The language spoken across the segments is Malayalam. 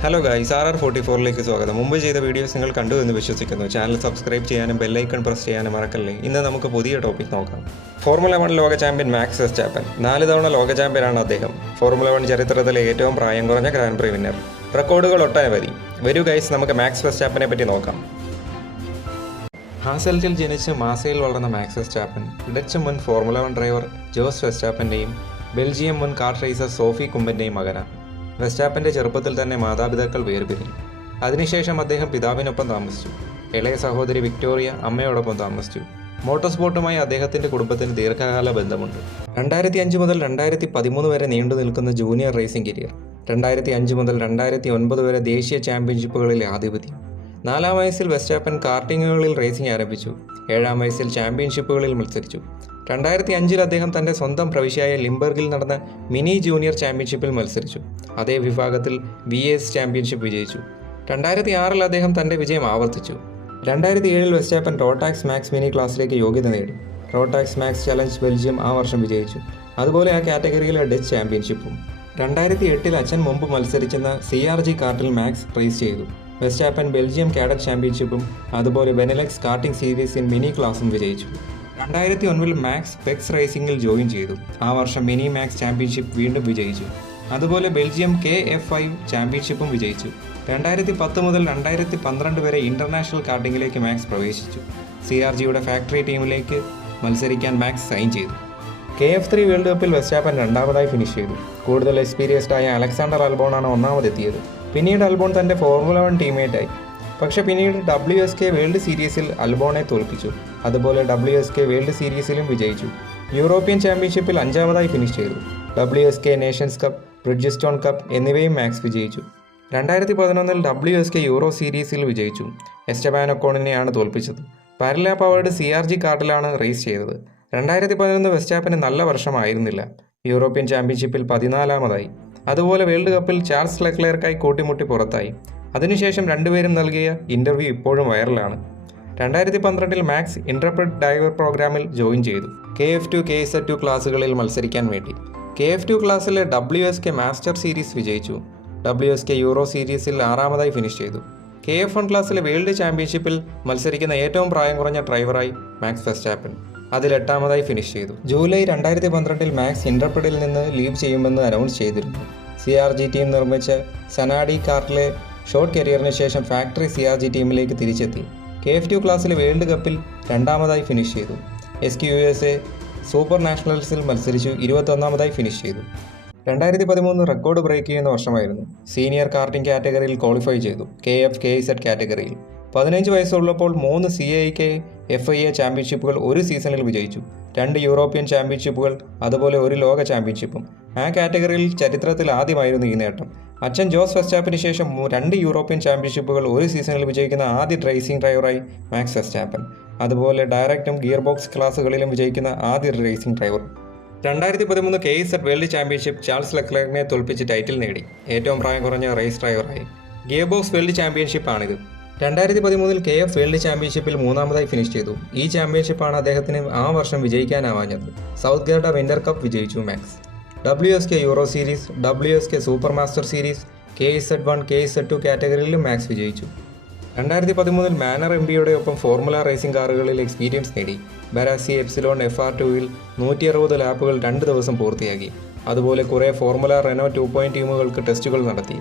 ഹലോ ഗൈസ്, RR44ലേക്ക് സ്വാഗതം. മുമ്പ് ചെയ്ത വീഡിയോസ് നിങ്ങൾ കണ്ടു എന്ന് വിശ്വസിക്കുന്നു. ചാനൽ സബ്സ്ക്രൈബ് ചെയ്യാനും ബെല്ലൈക്കൺ പ്രസ് ചെയ്യാനും മറക്കല്ലേ. ഇന്ന് നമുക്ക് പുതിയ ടോപ്പിക് നോക്കാം. ഫോർമുല 1 ലോക ചാമ്പ്യൻ മാക്സ് വെർസ്റ്റാപ്പൻ 4 തവണ ലോക ചാമ്പ്യനാണ് അദ്ദേഹം. ഫോർമുല 1 ചരിത്രത്തിലെ ഏറ്റവും പ്രായം കുറഞ്ഞ ഗ്രാൻഡ് പ്രീ വിന്നർ. റെക്കോർഡുകൾ ഒട്ടനവധി. വരൂ ഗൈസ്, നമുക്ക് മാക്സ് വെർസ്റ്റാപ്പനെ പറ്റി നോക്കാം. ഹാസൽറ്റിൽ ജനിച്ച് മാസയിൽ വളർന്ന മാക്സ് വെർസ്റ്റാപ്പൻ ഡച്ച് മുൻ ഫോർമുല 1 ഡ്രൈവർ ജോസ് വെർസ്റ്റാപ്പൻ്റെയും ബെൽജിയം മുൻ കാർ റേസർ സോഫി കുമ്പൻ്റെയും മകനാണ്. വെർസ്റ്റാപ്പൻ്റെ ചെറുപ്പത്തിൽ തന്നെ മാതാപിതാക്കൾ വേർപിരിഞ്ഞു. അതിനുശേഷം അദ്ദേഹം പിതാവിനൊപ്പം താമസിച്ചു. ഇളയ സഹോദരി വിക്ടോറിയ അമ്മയോടൊപ്പം താമസിച്ചു. മോട്ടോർ സ്പോർട്ടുമായി അദ്ദേഹത്തിൻ്റെ കുടുംബത്തിന് ദീർഘകാല ബന്ധമുണ്ട്. 2005 മുതൽ 2013 വരെ നീണ്ടു നിൽക്കുന്ന ജൂനിയർ റേസിംഗ് കരിയർ. 2005 മുതൽ 2009 വരെ ദേശീയ ചാമ്പ്യൻഷിപ്പുകളിലെ ആധിപത്യം. 4-ാം വയസ്സിൽ വെർസ്റ്റാപ്പൻ കാർട്ടിങ്ങുകളിൽ റേസിംഗ് ആരംഭിച്ചു. 7-ാം വയസ്സിൽ ചാമ്പ്യൻഷിപ്പുകളിൽ മത്സരിച്ചു. 2005 അദ്ദേഹം തൻ്റെ സ്വന്തം പ്രവിശ്യയായ ലിംബർഗിൽ നടന്ന മിനി ജൂനിയർ ചാമ്പ്യൻഷിപ്പിൽ മത്സരിച്ചു. അതേ വിഭാഗത്തിൽ VAS ചാമ്പ്യൻഷിപ്പ് വിജയിച്ചു. 2006 അദ്ദേഹം തൻ്റെ വിജയം ആവർത്തിച്ചു. 2007 വെർസ്റ്റാപ്പൻ റോട്ടാക്സ് മാക്സ് മിനി ക്ലാസ്സിലേക്ക് യോഗ്യത നേടി. റോട്ടാക്സ് മാക്സ് ചലഞ്ച് ബെൽജിയം ആ വർഷം വിജയിച്ചു. അതുപോലെ ആ കാറ്റഗറിയിലെ ഡച്ച് ചാമ്പ്യൻഷിപ്പും. 2008 അച്ഛൻ മുമ്പ് മത്സരിച്ചെന്ന CRG കാർട്ടിൽ മാക്സ് റേസ് ചെയ്തു. വെർസ്റ്റാപ്പൻ ബെൽജിയം കാഡറ്റ് ചാമ്പ്യൻഷിപ്പും അതുപോലെ ബെനലക്സ് കാർട്ടിംഗ് സീരീസ് ഇൻ മിനി ക്ലാസും വിജയിച്ചു. 2009 മാക്സ് പെക്സ് റേസിംഗിൽ ജോയിൻ ചെയ്തു. ആ വർഷം മിനി മാക്സ് ചാമ്പ്യൻഷിപ്പ് വീണ്ടും വിജയിച്ചു. അതുപോലെ ബെൽജിയം KF5 ചാമ്പ്യൻഷിപ്പും വിജയിച്ചു. 2010 മുതൽ 2012 വരെ ഇന്റർനാഷണൽ കാർട്ടിങ്ങിലേക്ക് മാക്സ് പ്രവേശിച്ചു. CRGയുടെ ഫാക്ടറി ടീമിലേക്ക് മത്സരിക്കാൻ മാക്സ് സൈൻ ചെയ്തു. KF3 വേൾഡ് കപ്പിൽ വെർസ്റ്റാപ്പൻ രണ്ടാമതായി ഫിനിഷ് ചെയ്തു. കൂടുതൽ എക്സ്പീരിയൻസ്ഡ് ആയ അലക്സാണ്ടർ അൽബോണാണ് ഒന്നാമതെത്തിയത്. പിന്നീട് അൽബോൺ തൻ്റെ ഫോർമുല 1 ടീമേറ്റായി. പക്ഷെ പിന്നീട് WSK വേൾഡ് സീരീസിൽ അൽബോണെ തോൽപ്പിച്ചു. അതുപോലെ WSK വേൾഡ് സീരീസിലും വിജയിച്ചു. യൂറോപ്യൻ ചാമ്പ്യൻഷിപ്പിൽ 5-ാമതായി ഫിനിഷ് ചെയ്തു. WSK നേഷൻസ് കപ്പ്, ബ്രിഡ്ജസ്റ്റോൺ കപ്പ് എന്നിവയും മാക്സ് വിജയിച്ചു. 2011 WSK യൂറോ സീരീസിൽ വിജയിച്ചു. എസ്റ്റബാൻ ഒക്കോണിനെയാണ് തോൽപ്പിച്ചത്. പാരലാപ്പ് അവാർഡ് CRG കാർട്ടിലാണ് റേസ് ചെയ്തത്. 2011 വെർസ്റ്റാപ്പന് നല്ല വർഷമായിരുന്നില്ല. യൂറോപ്യൻ ചാമ്പ്യൻഷിപ്പിൽ 14-ാമതായി. അതുപോലെ വേൾഡ് കപ്പിൽ ചാൾസ് ലെക്ലെയർക്കായി കൂട്ടിമുട്ടി പുറത്തായി. അതിനുശേഷം രണ്ടുപേരും നൽകിയ ഇൻ്റർവ്യൂ ഇപ്പോഴും വൈറലാണ്. 2012 മാക്സ് ഇൻട്രപ്രഡ് ഡൈവർ പ്രോഗ്രാമിൽ ജോയിൻ ചെയ്തു. KF2 KZ2 ക്ലാസ്സുകളിൽ മത്സരിക്കാൻ വേണ്ടി. KF2 ക്ലാസ്സിലെ WSK മാസ്റ്റർ സീരീസ് വിജയിച്ചു. WSK യൂറോ സീരീസിൽ 6-ാമതായി ഫിനിഷ് ചെയ്തു. KF1 ക്ലാസ്സിലെ വേൾഡ് ചാമ്പ്യൻഷിപ്പിൽ മത്സരിക്കുന്ന ഏറ്റവും പ്രായം കുറഞ്ഞ ഡ്രൈവറായി മാക്സ് വെർസ്റ്റാപ്പൻ. അതിൽ 8-ാമതായി ഫിനിഷ് ചെയ്തു. ജൂലൈ 2012 മാക്സ് ഇൻട്രപ്രഡിൽ നിന്ന് ലീവ് ചെയ്യുമെന്ന് അനൗൺസ് ചെയ്തിരുന്നു. CRG ടീം നിർമ്മിച്ച സനാഡി കാർട്ടിലെ ഷോർട്ട് കരിയറിന് ശേഷം ഫാക്ടറി CRG ടീമിലേക്ക് തിരിച്ചെത്തി. KF2 ക്ലാസ്സിലെ വേൾഡ് കപ്പിൽ 2-ാമതായി ഫിനിഷ് ചെയ്തു. SQUSA സൂപ്പർ നാഷണൽസിൽ മത്സരിച്ചു. 21-ാമതായി ഫിനിഷ് ചെയ്തു. 2013 റെക്കോർഡ് ബ്രേക്ക് ചെയ്യുന്ന വർഷമായിരുന്നു. സീനിയർ കാർട്ടിംഗ് കാറ്റഗറിയിൽ ക്വാളിഫൈ ചെയ്തു. KF KZ കാറ്റഗറിയിൽ 15 വയസ്സുള്ളപ്പോൾ 3 CIK FIA ചാമ്പ്യൻഷിപ്പുകൾ ഒരു സീസണിൽ വിജയിച്ചു. 2 യൂറോപ്യൻ ചാമ്പ്യൻഷിപ്പുകൾ, അതുപോലെ 1 ലോക ചാമ്പ്യൻഷിപ്പും. ആ കാറ്റഗറിയിൽ ചരിത്രത്തിൽ ആദ്യമായിരുന്നു ഈ നേട്ടം. അച്ഛൻ ജോസ് വെർസ്റ്റാപ്പന് ശേഷം 2 യൂറോപ്യൻ ചാമ്പ്യൻഷിപ്പുകൾ ഒരു സീസണിൽ വിജയിക്കുന്ന ആദ്യ റേസിംഗ് ഡ്രൈവറായി മാക്സ് വെർസ്റ്റാപ്പൻ. അതുപോലെ ഡയറക്റ്റും ഗിയർ ബോക്സ് ക്ലാസ്സുകളിലും വിജയിക്കുന്ന ആദ്യ racing driver. 2013 KZ world championship Charles ലെക്ലെയറിനെ തോൽപ്പിച്ച് ടൈറ്റിൽ നേടി. ഏറ്റവും പ്രായം കുറഞ്ഞ റേസ് ഡ്രൈവറായി. ഗിയർ ബോക്സ് വേൾഡ് ചാമ്പ്യൻഷിപ്പാണിത്. 2013 KF വേൾഡ് ചാമ്പ്യൻഷിപ്പിൽ 3-ാമതായി ഫിനിഷ് ചെയ്തു. ഈ ചാമ്പ്യൻഷിപ്പാണ് അദ്ദേഹത്തിന് ആ വർഷം വിജയിക്കാനാവാഞ്ഞത്. സൗത്ത് ഗേർഡ വിന്റർ കപ്പ് വിജയിച്ചു Max. WSK euro series, WSK super master series, KZ1 KZ2 കാറ്റഗറിയിലും മാക്സ് വിജയിച്ചു. 2013 മാനർ MBയുടെ ഒപ്പം ഫോർമുല റേസിംഗ് കാറുകളിൽ എക്സ്പീരിയൻസ് നേടി. ബരാസി എപ്സിലോൺ FR2-ൽ 160 ലാപ്പുകൾ 2 ദിവസം പൂർത്തിയാക്കി. അതുപോലെ കുറേ ഫോർമുല റെനോ 2 ടീമുകൾക്ക് ടെസ്റ്റുകൾ നടത്തി.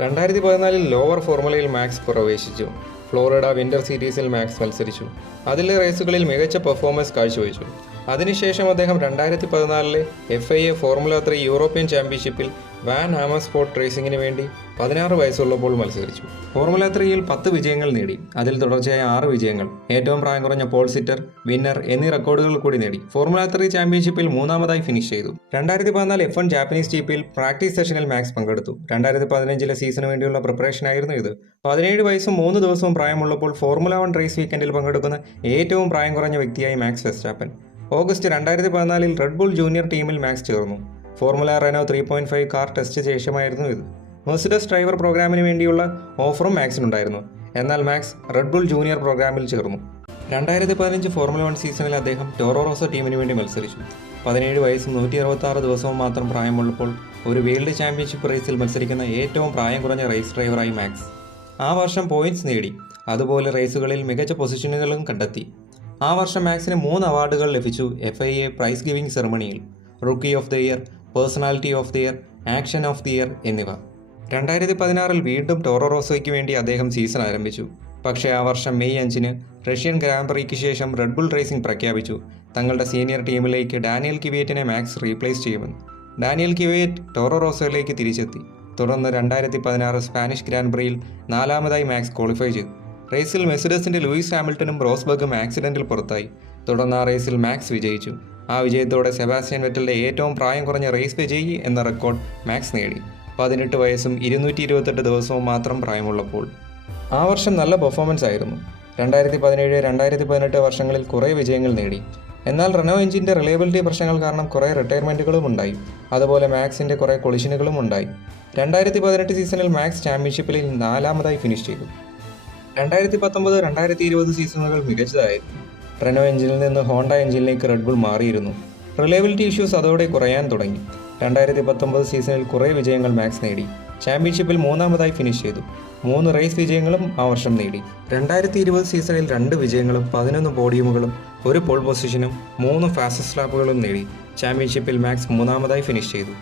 2014 ലോവർ ഫോർമുലയിൽ മാക്സ് പ്രവേശിച്ചു. ഫ്ലോറിഡ വിന്റർ സീരീസിൽ മാക്സ് മത്സരിച്ചു. അതിലെ റേസുകളിൽ മികച്ച പെർഫോമൻസ് കാഴ്ചവെച്ചു. അതിനുശേഷം അദ്ദേഹം 2014 FIA ഫോർമുല 3 യൂറോപ്യൻ ചാമ്പ്യൻഷിപ്പിൽ വാൻ ആമസ്പോർട്ട് റേസിംഗിന് വേണ്ടി 16 വയസ്സുള്ളപ്പോൾ മത്സരിച്ചു. ഫോർമുല 3-ൽ 10 വിജയങ്ങൾ നേടി. അതിൽ തുടർച്ചയായ 6 വിജയങ്ങൾ, ഏറ്റവും പ്രായം കുറഞ്ഞ പോൾ സിറ്റർ, വിന്നർ എന്നീ റെക്കോർഡുകൾ കൂടി നേടി. ഫോർമുല 3 ചാമ്പ്യൻഷിപ്പിൽ 3-ാമതായി ഫിനിഷ് ചെയ്തു. 2014 F1 ജാപ്പനീസ് GPയിൽ പ്രാക്ടീസ് സെഷനിൽ മാക്സ് പങ്കെടുത്തു. 2015 സീസണിന് വേണ്ടിയുള്ള പ്രിപ്പറേഷനായിരുന്നു ഇത്. 17 വയസ്സും 3 ദിവസവും പ്രായമുള്ളപ്പോൾ ഫോർമുല 1 റേസ് വീക്കെൻഡിൽ പങ്കെടുക്കുന്ന ഏറ്റവും പ്രായം കുറഞ്ഞ വ്യക്തിയായി Max Verstappen. August 2014 Red Bull junior ടീമിൽ മാക്സ് ചേർന്നു. ഫോർമുല റെനോ 3.5 കാർ ടെസ്റ്റ് ശേഷമായിരുന്നു ഇത്. മെർസിഡസ് ഡ്രൈവർ പ്രോഗ്രാമിന് വേണ്ടിയുള്ള ഓഫറും മാക്സിനുണ്ടായിരുന്നു. എന്നാൽ മാക്സ് റെഡ് ബുൾ ജൂനിയർ പ്രോഗ്രാമിൽ ചേർന്നു. 2015 ഫോർമുല 1 സീസണിൽ അദ്ദേഹം ടോറോ റോസോ ടീമിന് വേണ്ടി മത്സരിച്ചു. 17 വയസ്സും 166 ദിവസവും മാത്രം പ്രായമുള്ളപ്പോൾ ഒരു വേൾഡ് ചാമ്പ്യൻഷിപ്പ് റേസിൽ മത്സരിക്കുന്ന ഏറ്റവും പ്രായം കുറഞ്ഞ റേസ് ഡ്രൈവറായി മാക്സ്. ആ വർഷം പോയിന്റ്സ് നേടി, അതുപോലെ റേസുകളിൽ മികച്ച പൊസിഷനുകളും കണ്ടെത്തി. ആ വർഷം മാക്സിന് 3 അവാർഡുകൾ ലഭിച്ചു FIA പ്രൈസ് ഗിവിംഗ് സെറമണിയിൽ: rookie of the year, personality of the year, action of the year എന്നിവ. 2016 വീണ്ടും ടോറോ റോസോയ്ക്ക് വേണ്ടി അദ്ദേഹം സീസൺ ആരംഭിച്ചു. പക്ഷേ ആ വർഷം മെയ് 5 റഷ്യൻ ഗ്രാൻഡ് പ്രിക്ക് ശേഷം റെഡ് ബുൾ റേസിംഗ് പ്രഖ്യാപിച്ചു തങ്ങളുടെ സീനിയർ ടീമിലേക്ക് ഡാനിയൽ കിവിയറ്റിനെ മാക്സ് റീപ്ലേസ് ചെയ്യുമെന്ന്. ഡാനിയൽ കിവിയറ്റ് ടോറോ റോസോയിലേക്ക് തിരിച്ചെത്തി. തുടർന്ന് 2016 സ്പാനിഷ് ഗ്രാൻഡ് പ്രിയിൽ 4ാമതായി മാക്സ് ക്വാളിഫൈ ചെയ്തു. റേസിൽ മെഴ്സിഡസിന്റെ ലൂയിസ് ഹാമിൽട്ടണും റോസ്ബർഗും ആക്സിഡന്റിൽ പുറത്തായി. തുടർന്ന് ആ റേസിൽ മാക്സ് വിജയിച്ചു. ആ വിജയത്തോടെ സെബാസ്റ്റ്യൻ വെറ്റലിന്റെ ഏറ്റവും പ്രായം കുറഞ്ഞ റേസ് വിജയി എന്ന റെക്കോർഡ് മാക്സ് നേടി, 18 വയസ്സും 228 ദിവസവും മാത്രം പ്രായമുള്ളപ്പോൾ. ആ വർഷം നല്ല പെർഫോമൻസ് ആയിരുന്നു. 2017, 2018 വർഷങ്ങളിൽ കുറേ വിജയങ്ങൾ നേടി. എന്നാൽ റെനോ എഞ്ചിൻ്റെ റിലയബിലിറ്റി പ്രശ്നങ്ങൾ കാരണം കുറേ റിട്ടയർമെൻറ്റുകളും ഉണ്ടായി. അതുപോലെ മാക്സിൻ്റെ കുറേ കൊളിഷനുകളും ഉണ്ടായി. 2018 സീസണിൽ മാക്സ് ചാമ്പ്യൻഷിപ്പിൽ 4ാമതായി ഫിനിഷ് ചെയ്തു. 2019, 2020 സീസണുകൾ മികച്ചതായിരുന്നു. റെനോ എഞ്ചിനിൽ നിന്ന് ഹോണ്ട എഞ്ചിനിലേക്ക് റെഡ് ബുൾ മാറിയിരുന്നു. റിലയബിലിറ്റി ഇഷ്യൂസ് അതോടെ കുറയാൻ തുടങ്ങി. 2019 സീസണിൽ കുറേ വിജയങ്ങൾ മാക്സ് നേടി. ചാമ്പ്യൻഷിപ്പിൽ 3ാമതായി ഫിനിഷ് ചെയ്തു. 3 റേസ് വിജയങ്ങളും ആ വർഷം നേടി. 2020 സീസണിൽ 2 വിജയങ്ങളും 11 പോഡിയമുകളും 1 പോൾ പൊസിഷനും 3 ഫാസ്റ്റസ്റ്റ് ലാപ്പുകളും നേടി. ചാമ്പ്യൻഷിപ്പിൽ മാക്സ് 3ാമതായി ഫിനിഷ് ചെയ്തു.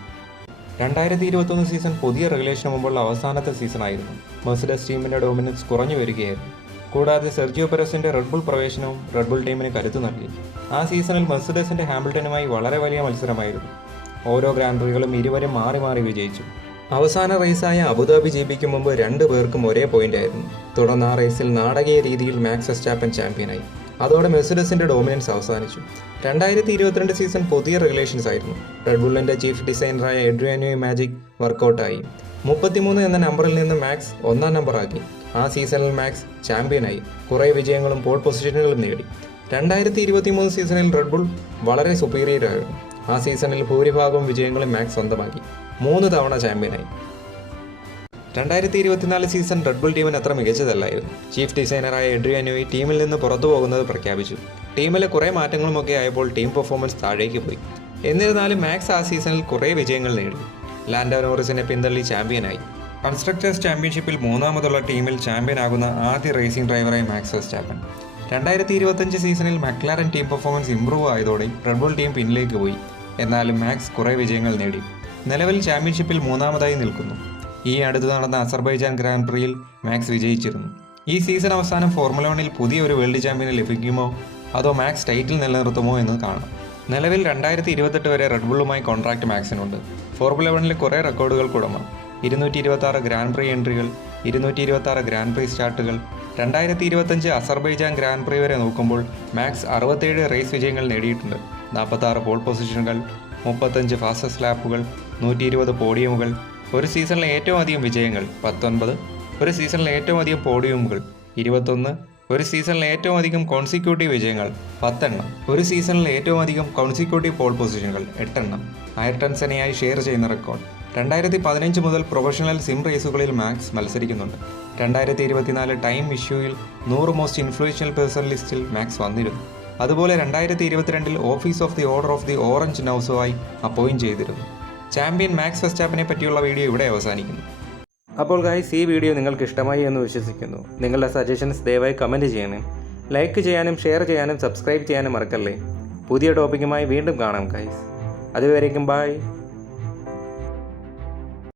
2021 സീസൺ പുതിയ റെഗുലേഷന് മുമ്പുള്ള അവസാനത്തെ സീസണായിരുന്നു. മെഴ്സിഡസ് ടീമിൻ്റെ ഡോമിനൻസ് കുറഞ്ഞു വരികയായിരുന്നു. കൂടാതെ സെർജിയോ പെരസിൻ്റെ റെഡ് ബുൾ പ്രവേശനവും റെഡ് ബുൾ ടീമിന് കരുത്തു നൽകി. ആ സീസണിൽ മെഴ്സിഡസിൻ്റെ ഹാമിൽട്ടനുമായി വളരെ വലിയ മത്സരമായിരുന്നു. ഓരോ ഗ്രാൻഡ് പ്രികളും ഇരുവരും മാറി മാറി വിജയിച്ചു. അവസാന റേസായ അബുദാബി GP മുമ്പ് 2 പേർക്കും ഒരേ പോയിന്റ് ആയിരുന്നു. തുടർന്ന് ആ റേസിൽ നാടകീയ രീതിയിൽ മാക്സ് വെർസ്റ്റാപ്പൻ ചാമ്പ്യനായി. അതോടെ മെഴ്സിഡസിന്റെ ഡോമിനൻസ് അവസാനിച്ചു. 2022 സീസൺ പുതിയ റെഗുലേഷൻസ് ആയിരുന്നു. റെഡ് ബുള്ളിന്റെ ചീഫ് ഡിസൈനറായ എഡ്രിയാനോ മാജിക് വർക്കൗട്ടായി. 33 എന്ന നമ്പറിൽ നിന്ന് മാക്സ് 1ാം നമ്പറാക്കി. ആ സീസണിൽ മാക്സ് ചാമ്പ്യനായി, കുറേ വിജയങ്ങളും പോൾ പൊസിഷനുകളും നേടി. 2023 സീസണിൽ റെഡ് ബുൾ വളരെ സുപ്പീരിയർ ആയിരുന്നു. ആ സീസണിൽ ഭൂരിഭാഗവും വിജയങ്ങളും മാക്സ് സ്വന്തമാക്കി, 3 തവണ ചാമ്പ്യനായി. 2024 സീസൺ റെഡ് ബുൾ ടീമിന് അത്ര മികച്ചതല്ലായിരുന്നു. ചീഫ് ഡിസൈനറായ എഡ്രിയാനോയി ടീമിൽ നിന്ന് പുറത്തു പോകുന്നത് പ്രഖ്യാപിച്ചു. ടീമിലെ കുറേ മാറ്റങ്ങളുമൊക്കെ ആയപ്പോൾ ടീം പെർഫോമൻസ് താഴേക്ക് പോയി. എന്നിരുന്നാലും മാക്സ് ആ സീസണിൽ കുറേ വിജയങ്ങൾ നേടി. ലാൻഡോ നോറിസിനെ പിന്തള്ളി ചാമ്പ്യനായി. കൺസ്ട്രക്ടേഴ്സ് ചാമ്പ്യൻഷിപ്പിൽ 3ാമതുള്ള ടീമിൽ ചാമ്പ്യനാകുന്ന ആദ്യ റേസിംഗ് ഡ്രൈവറായി മാക്സ് വെർസ്റ്റാപ്പൻ. 2025 സീസണിൽ മക്ലാരൻ ടീം പെർഫോമൻസ് ഇംപ്രൂവ് ആയതോടെ റെഡ് ബുൾ ടീം പിന്നിലേക്ക് പോയി. എന്നാലും മാക്സ് കുറേ വിജയങ്ങൾ നേടി. നിലവിൽ ചാമ്പ്യൻഷിപ്പിൽ 3ാമതായി നിൽക്കുന്നു. ഈ അടുത്ത് നടന്ന അസർബൈജാൻ ഗ്രാൻഡ് പ്രിയിൽ മാക്സ് വിജയിച്ചിരുന്നു. ഈ സീസൺ അവസാനം ഫോർമുല 1-ൽ പുതിയ ഒരു വേൾഡ് ചാമ്പ്യന് ലഭിക്കുമോ അതോ മാക്സ് ടൈറ്റിൽ നിലനിർത്തുമോ എന്ന് കാണാം. നിലവിൽ 2028 വരെ റെഡ് ബുള്ളുമായി കോൺട്രാക്ട് മാക്സിനുണ്ട്. ഫോർമുല 1-ലെ കുറേ റെക്കോർഡുകൾക്ക് ഉടമ. 226 ഗ്രാൻഡ് പ്രി എൻട്രികൾ, 226 ഗ്രാൻഡ് പ്രി സ്റ്റാർട്ടുകൾ. 2025 അസർബൈജാൻ ഗ്രാൻഡ് പ്രി വരെ നോക്കുമ്പോൾ മാക്സ് 67 റേസ് വിജയങ്ങൾ നേടിയിട്ടുണ്ട്. 46 പോൾ പൊസിഷനുകൾ, 35 ഫാസ്റ്റസ്റ്റ് ലാപ്പുകൾ, 120 പോഡിയമുകൾ. ഒരു സീസണിലെ ഏറ്റവും അധികം വിജയങ്ങൾ 19. ഒരു സീസണിലെ ഏറ്റവും അധികം പോഡിയമുകൾ 21. ഒരു സീസണിലെ ഏറ്റവും അധികം കോൺസിക്യൂട്ടീവ് വിജയങ്ങൾ 10 എണ്ണം. ഒരു സീസണിലെ ഏറ്റവും അധികം കോൺസിക്യൂട്ടീവ് പോൾ പൊസിഷനുകൾ 8 എണ്ണം. അയർട്ടൺ സെനയായി ഷെയർ ചെയ്യുന്ന റെക്കോർഡ്. 2015 മുതൽ പ്രൊഫഷണൽ സിം റേസുകളിൽ മാക്സ് മത്സരിക്കുന്നുണ്ട്. 2024 ടൈം ഇഷ്യൂയിൽ 100 മോസ്റ്റ് ഇൻഫ്ലുവൻഷ്യൽ പേഴ്സൺ ലിസ്റ്റിൽ മാക്സ് വന്നിരുന്നു. അതുപോലെ 2022 office of the order of the orange നൗസുമായി അപ്പോയിന്റ് ചെയ്തിരുന്നു. ചാമ്പ്യൻ മാക്സ് വെർസ്റ്റാപ്പനെ പറ്റിയുള്ള വീഡിയോ ഇവിടെ അവസാനിക്കുന്നു. അപ്പോൾ ഗൈസ്, ഈ വീഡിയോ നിങ്ങൾക്ക് ഇഷ്ടമായി എന്ന് വിശ്വസിക്കുന്നു. നിങ്ങളുടെ സജഷൻസ് ദയവായി കമൻറ്റ് ചെയ്യണം. ലൈക്ക് ചെയ്യാനും ഷെയർ ചെയ്യാനും സബ്സ്ക്രൈബ് ചെയ്യാനും മറക്കല്ലേ. പുതിയ ടോപ്പിക്കുമായി വീണ്ടും കാണാം ഗൈസ്. അതുവരേക്കും ബൈ.